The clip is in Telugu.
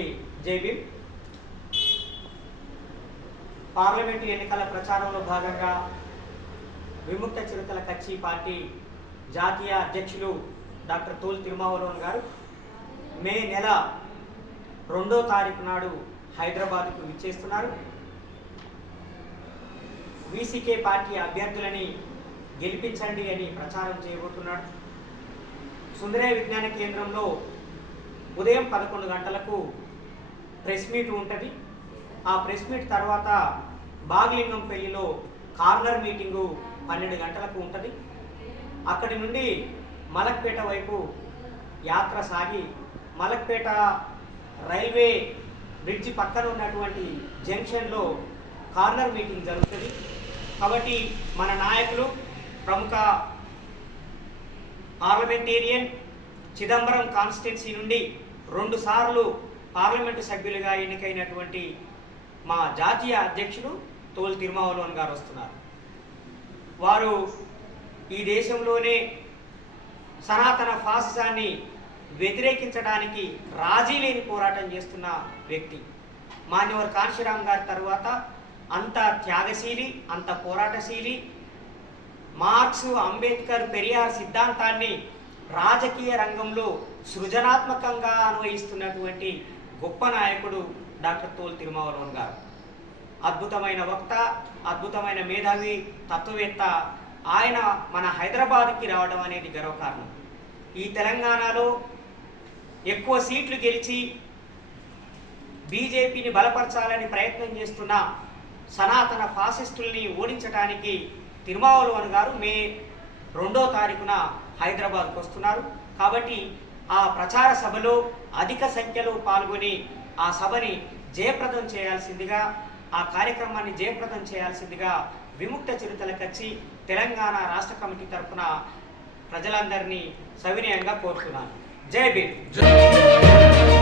అందరికీ జై భీమ్. పార్లమెంటు ఎన్నికల ప్రచారంలో భాగంగా విముక్త చిరుతల కచ్చి పార్టీ జాతీయ అధ్యక్షులు డాక్టర్ తోల్ తిరుమావలోన్ గారు మే నెల 2వ తారీఖు నాడు హైదరాబాద్కు విచ్చేస్తున్నారు. వీసీకే పార్టీ అభ్యర్థులని గెలిపించండి అని ప్రచారం చేయబోతున్నాడు. సుందరయ్య విజ్ఞాన కేంద్రంలో ఉదయం 11 గంటలకు ప్రెస్ మీట్ ఉంటుంది. ఆ ప్రెస్ మీట్ తర్వాత బాగ్లింగంపల్లిలో కార్నర్ మీటింగు 12 గంటలకు ఉంటుంది. అక్కడి నుండి మలక్పేట వైపు యాత్ర సాగి మలక్పేట రైల్వే బ్రిడ్జి పక్కన ఉన్నటువంటి జంక్షన్లో కార్నర్ మీటింగ్ జరుగుతుంది. కాబట్టి మన నాయకులు ప్రముఖ పార్లమెంటేరియన్ చిదంబరం కాన్స్టిట్యున్సీ నుండి 2 సార్లు పార్లమెంటు సభ్యులుగా ఎన్నికైనటువంటి మా జాతీయ అధ్యక్షులు తోల్ తిరుమావలోన్ గారు వస్తున్నారు. వారు ఈ దేశంలోనే సనాతన ఫాసిజాన్ని వ్యతిరేకించడానికి రాజీ లేని పోరాటం చేస్తున్న వ్యక్తి. మాన్యవర్ కాంశీరామ్ గారి తర్వాత అంత త్యాగశీలి, అంత పోరాటశీలి, మార్క్స్, అంబేద్కర్, పెరియార్ సిద్ధాంతాన్ని రాజకీయ రంగంలో సృజనాత్మకంగా అన్వయిస్తున్నటువంటి గొప్ప నాయకుడు డాక్టర్ తోల్ తిరుమావలోన్ గారు. అద్భుతమైన వక్త, అద్భుతమైన మేధావి, తత్వవేత్త. ఆయన మన హైదరాబాద్కి రావడం అనేది గర్వకారణం. ఈ తెలంగాణలో ఎక్కువ సీట్లు గెలిచి బీజేపీని బలపరచాలని ప్రయత్నం చేస్తున్న సనాతన ఫాసిస్టుల్ని ఓడించడానికి తిరుమావలోన్ గారు మే 2వ తారీఖున హైదరాబాద్కు వస్తున్నారు. కాబట్టి ఆ ప్రచార సభలో అధిక సంఖ్యలో పాల్గొని ఆ సభని జయప్రదం చేయాల్సిందిగా, ఆ కార్యక్రమాన్ని జయప్రదం చేయాల్సిందిగా విముక్త చిరుతల కచ్చి తెలంగాణ రాష్ట్ర కమిటీ తరఫున ప్రజలందరినీ సవినయంగా కోరుతున్నాను. జై భీమ్.